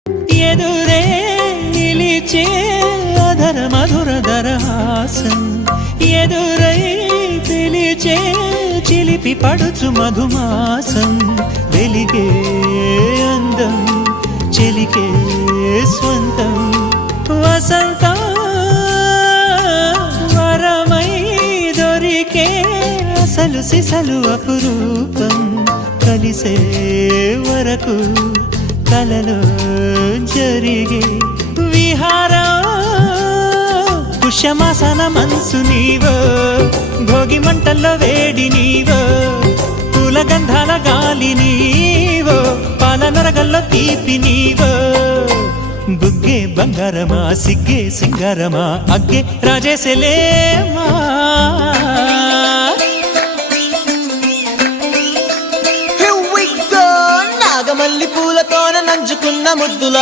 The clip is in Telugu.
ఎదురే నిలిచే అధర మధుర దరహాసం ఎదురై పిలిచే చిలిపి పడుచు మధుమాసం వెలిగే అందం చెలికే స్వంతం వసంతం వరమై దొరికే అసలు సిసలు అపురూపం కలిసే వరకు కలలో జరిగే విహారం పుష్యమాసన మనసు నీవో భోగి మంటల్లో వేడి నీవో పూల గంధాల గాలి నీవో పాల నరగల్లో తీపి నీవో బుగ్గే బంగారమా సిగ్గే సింగారమా అగ్గే రాజేసలేమా నాగమల్లి పూలతోన నంచుకున్న ముద్దుల